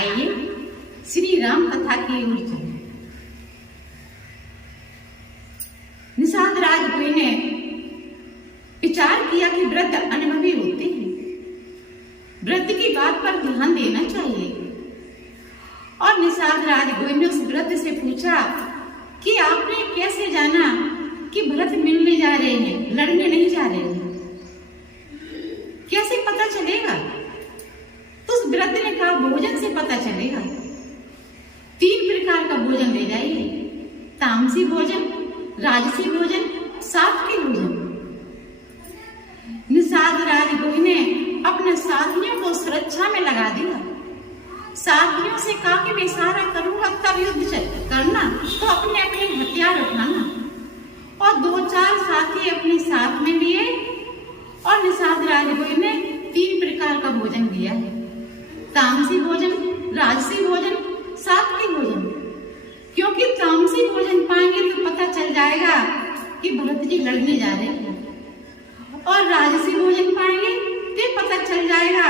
आइए श्री राम कथा की ओर चलें। निषाद राज कोई ने विचार किया कि वृद्ध अनुभवी होते हैं, वृद्ध की बात पर ध्यान देना चाहिए। और निषाद राज कोई ने उस वृद्ध से पूछा कि आपने कैसे जाना कि भरत मिलने जा रहे हैं, लड़ने नहीं जा रहे हैं, कैसे पता चलेगा? तो उस वृद्ध ने कहा भोजन से पता चलेगा। 3 प्रकार का भोजन ले जाइए, तामसी भोजन, राजसी भोजन, सात्विक भोजन। निषाद राजगुरु ने अपने साथियों को सुरक्षा में लगा दिया। साथियों से कहा कि मैं इशारा करूंगा तब युद्ध करना, तो अपने अपने हथियार उठाना। और 2-4 साथी अपने साथ में लिए और निषाद राजगुरु ने 3 प्रकार का भोजन दिया है, तामसी भोजन, राजसी भोजन, सात्विक भोजन। क्योंकि तामसी भोजन पाएंगे तो पता चल जाएगा कि भरत जी लड़ने जा रहे हैं, और राजसी भोजन पाएंगे तो पता चल जाएगा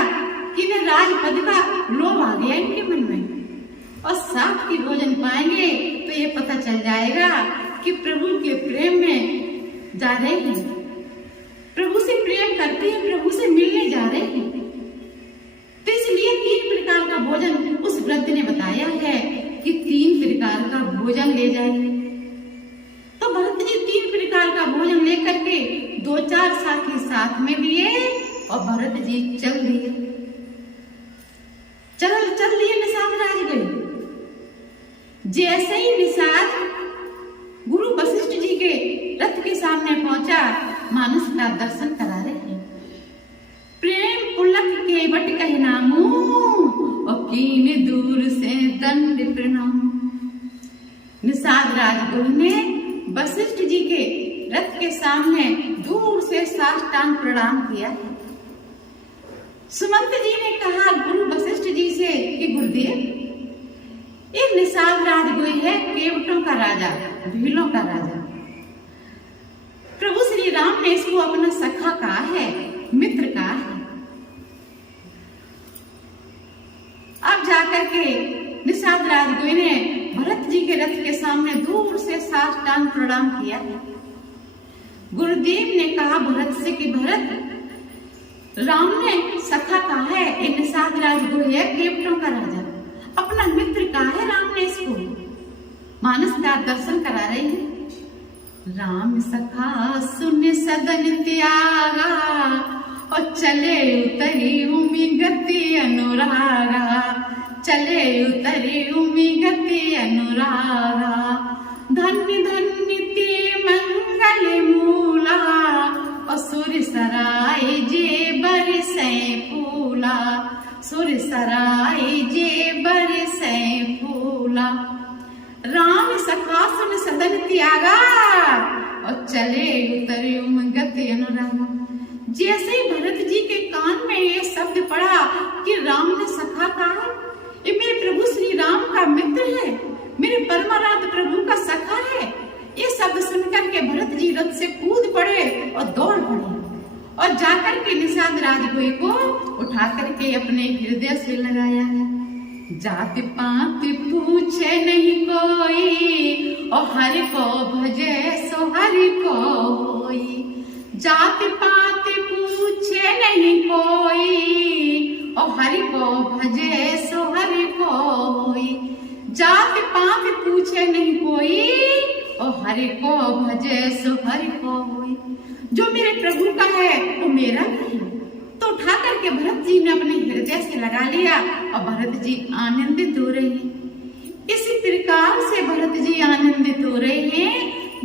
कि इन्हें राजपद का लोभ आ गया इनके मन में, और सात्विक भोजन पाएंगे तो ये पता चल जाएगा कि प्रभु के प्रेम में जा रहे हैं, प्रभु से प्रेम करते हैं, प्रभु से मिलने जा रहे हैं। तो इसलिए 3 प्रकार का भोजन उस वृद्ध ने बताया है कि 3 प्रकार का भोजन ले जाइए। तो भरत जी 3 प्रकार का भोजन लेकर के 2-4 साथी साथ में लिए और भरत जी चल दिए। चल दिए निषाद राज गए। जैसे ही निषाद गुरु वशिष्ठ जी के रथ के सामने पहुंचा, मानस का दर्शन करा रहे हैं। प्रेम पुलक के बट कहे नामू और कीन दूर से दंड प्रणाम। निषाद राजगुरु ने वशिष्ठ जी के रथ के सामने दूर से साष्टांग प्रणाम किया है। सुमंत जी ने कहा गुरु वशिष्ठ जी से कि गुरुदेव, ये निषाद राजगुरु है केवटों का राजा, भीलों का राजा। प्रभु श्री राम ने इसको अपना सखा कहा है, मित्र कहा है। अब जाकर के निषाद राजगुरु ने भरत जी के रथ के सामने दूर से साष्टांग प्रणाम किया है। गुरुदेव ने कहा भरत से कि भरत, राम ने सखा कहा है, ये निषाद राजगुरु है केवटों का राजा, अपना मित्र कहा है राम ने इसको। मानस का दर्शन करा रहे हैं। राम सखा सुन सदन त्यागा और चले उतरी उमी गति अनुरागा, चले उतरी उमी गति अनुरागा। धन्य धन्य ते मंगल मूला और सुर सराय जे बरसे फूला, सुर सराय जे बरसे फूला। राम सखा सुन सदन त्यागा और चले उतरे गति अनुरागा। जैसे ही भरत जी के कान में ये शब्द पड़ा कि राम ने सखा कहा, ये मेरे प्रभु श्री राम का मित्र है, मेरे परमाराध्य प्रभु का सखा है। ये शब्द सुनकर के भरत जी रथ से कूद पड़े और दौड़ पड़े और जाकर के निषाद राजगुरु को उठा करके अपने हृदय से लगाया है। जात पात पूछे नहीं कोई और हरि को भजे सो हरि को होई। जात पात पूछे नहीं कोई और हरि को भजे सो हरि को होई। जात पात पूछे नहीं कोई और हरि को भजे सो हरि को होई। जो मेरे प्रभु का है वो मेरा नहीं। तो उठा करके भरत जी ने अपने हृदय से लगा लिया और भरत जी आनंदित हो रहे हैं। इसी प्रकार से भरत जी आनंदित हो रहे हैं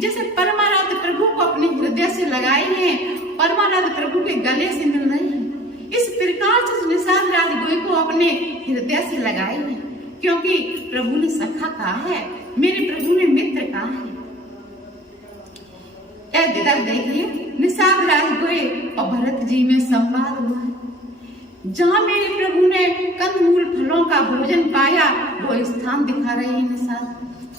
जैसे परमाराध्य प्रभु को अपने हृदय से लगाए हैं, परमाराध्य प्रभु के गले से मिल रहे हैं। इस प्रकार से निषाद राजगुरु को अपने हृदय से लगाए हैं, क्योंकि प्रभु ने सखा कहा है, मेरे प्रभु ने मित्र कहा है। देखिए निषाद राजगुरु और भरत जी में संवाद हुआ है। जहाँ मेरे प्रभु ने कंदमूल फलों का भोजन पाया वो स्थान दिखा रहे हैं निषाद।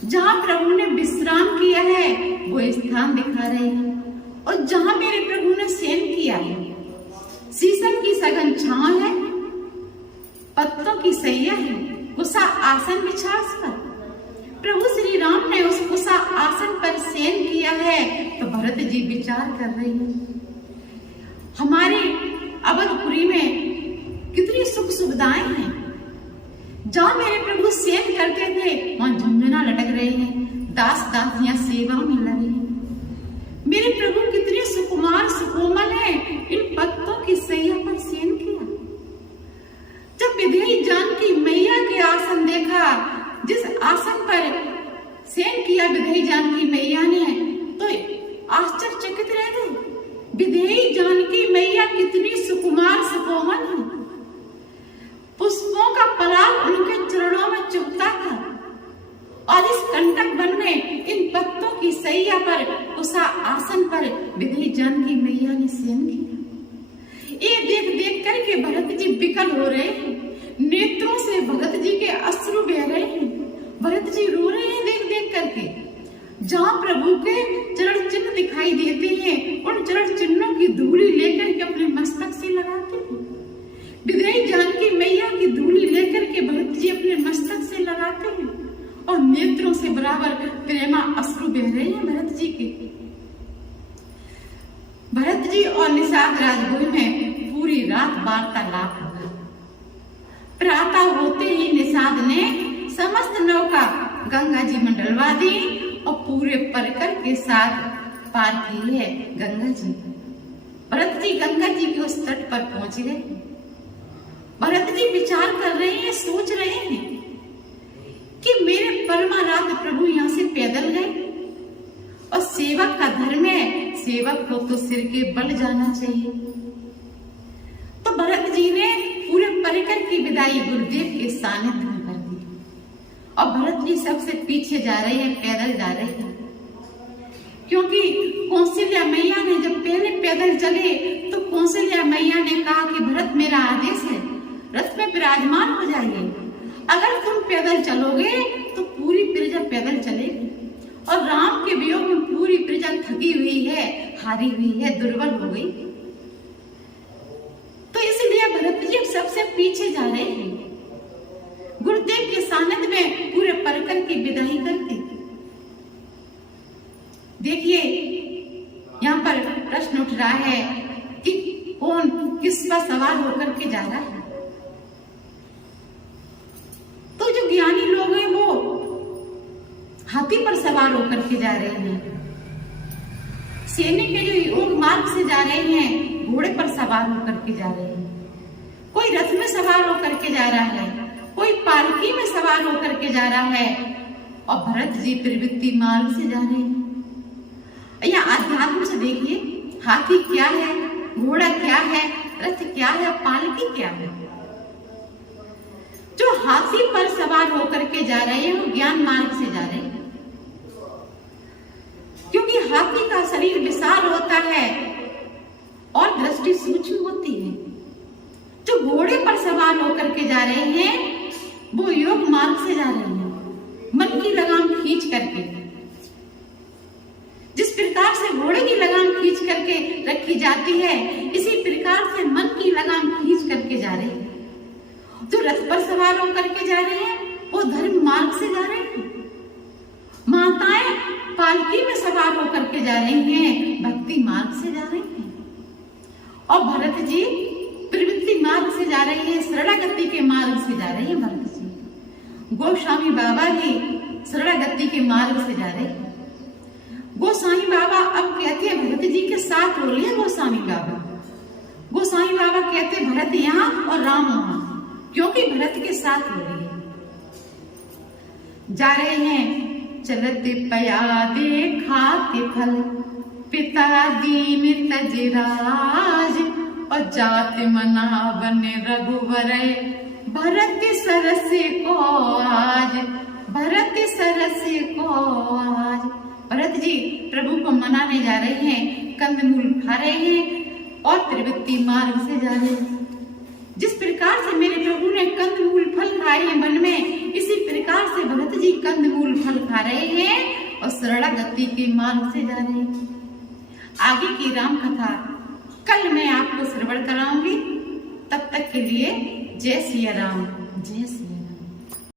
जहाँ प्रभु ने विश्राम किया है वो स्थान दिखा रहे हैं। और जहाँ मेरे प्रभु ने शयन किया है, शीशम की सघन छांव है, पत्तों की सैया है, कुशा आसन बिछास पर। प्रभु श्री राम ने उस कुशा आसन पर शयन किया है तो भरत जी विचार कर रहे हैं, हमारे अवधपुरी में कितनी सुख सुविधाएं हैं। जहाँ मेरे प्रभु शयन करते थे वहां झुंझुना लटक रहे हैं, दास दासियां सेवा में लगे हैं। मेरे प्रभु कितने सुकुमार सुकोमल हैं, इन पत्तों की सैया पर शयन किया। जब विधेयी जानकी मैया के आसन देखा, जिस आसन पर शयन किया विधेयी जानकी मैया ने, तो आश्चर्यचकित रह गए। विधेयी जानकी मैया कितनी सुकुमार सुकोमल है। पुष्पों का पराग उनके चरणों में चुभता था और इस कंटक वन में इन पत्तों की सैया पर उसा आसन पर विधेयी जानकी मैया ने शयन किया। ये देख देख करके भरत जी विकल हो रहे हैं, नेत्रों से भगत जी के अश्रु बह रहे हैं। भरत जी रो रहे हैं देख देख करके। जहाँ प्रभु के चरण चिन्ह दिखाई देते हैं, उन चरण चिन्हों की धूली लेकर के अपने मस्तक से लगाते हैं। विधेयी जानकी मैया की धूली लेकर के भरत जी अपने मस्तक से लगाते हैं और नेत्रों से बराबर प्रेमा अश्रु बह रहे हैं भरत जी के। भरत जी और निषाद राजगुरु में पूरी रात वार्तालाप हुआ। प्रातः होते ही निषाद ने समस्त नौका गंगा जी में डलवा दी और पूरे परकर के साथ पार की है गंगा जी। भरत जी गंगा जी के उस तट पर पहुंच गए। भरत जी विचार कर रहे हैं, सोच रहे हैं कि मेरे परमाराध्य प्रभु यहाँ से पैदल गए और सेवक का धर्म है, सेवक को तो सिर के बल जाना चाहिए। तो भरत जी ने पूरे परिकर की विदाई गुरुदेव के सानिध्य में कर दी और भरत जी सबसे पीछे जा रहे हैं, पैदल जा रहे हैं। क्योंकि कौशल्या मैया ने जब पहले पैदल चले तो कौशल्या मैया ने कहा कि भरत मेरा आदेश है, रथ में विराजमान हो जाइए। अगर तुम पैदल चलोगे तो पूरी प्रजा पैदल चलेगी और राम के वियोग में पूरी प्रजा थकी हुई है, हारी हुई है, दुर्बल हो गई। तो इसलिए भरत जी सबसे पीछे जा रहे हैं, गुरुदेव के सानिध्य में पूरे परकर की विदाई करके। देखिए यहाँ पर प्रश्न उठ रहा है कि कौन किस पर सवार होकर के जा रहा है। तो जो ज्ञानी लोग हैं वो हाथी पर सवार होकर के जा रहे हैं। सैनिक के जो योग मार्ग से जा रहे हैं घोड़े पर सवार होकर के जा रहे हैं। कोई रथ में सवार होकर के जा रहा है, कोई पालकी में सवार होकर के जा रहा है और भरत जी प्रवृत्ति मार्ग से जा रहे हैं। या अध्यात्म से देखिए, हाथी क्या है, घोड़ा क्या है, रथ क्या है, पालकी क्या है। जो हाथी पर सवार होकर के जा रहे हैं वो ज्ञान मार्ग से जा रहे हैं, क्योंकि हाथी का शरीर विशाल होता है और दृष्टि सूक्ष्म होती है। जो घोड़े पर सवार होकर के जा रहे हैं वो योग मार्ग से जा रहे हैं, मन की लगाम खींच करके। जिस प्रकार से घोड़े की लगाम खींच करके रखी जाती है, इसी प्रकार से मन की लगाम खींच करके जा रहे हैं। जो रथ पर सवार होकर के जा रहे हैं वो धर्म मार्ग से जा रहे हैं। माताएं पालकी में सवार होकर के जा रही हैं, भक्ति मार्ग से जा रही हैं। और भरत जी प्रवृत्ति मार्ग से जा रहे हैं, शरणागति के मार्ग से जा रहे हैं। भरत जी गोस्वामी बाबा भी शरणागति के मार्ग से जा रहे हैं। गोसाई बाबा अब कहते हैं भरत जी के साथ हो लिया। गोस्वामी बाबा कहते भरत यहाँ और राम वहां, क्योंकि भरत के साथ हो रही है। जा रहे हैं चलते पया देखा के फल, पिता दीन तजराज और जात मना बने रघुवर, भरत सरस को आज, भरत सरस को आज। भरत जी प्रभु को मनाने जा रहे हैं, कंदमूल खा रहे हैं और प्रवृत्ति मार्ग से जा रहे हैं। जिस प्रकार से मेरे प्रभु ने कंदमूल फल खाए हैं वन में, इसी प्रकार से भरत जी कंदमूल फल खा रहे हैं और शरणागति के मार्ग से जा रहे हैं। आगे की राम कथा कल मैं आपको श्रवण कराऊंगी। तब तक के लिए जय सिया राम, जय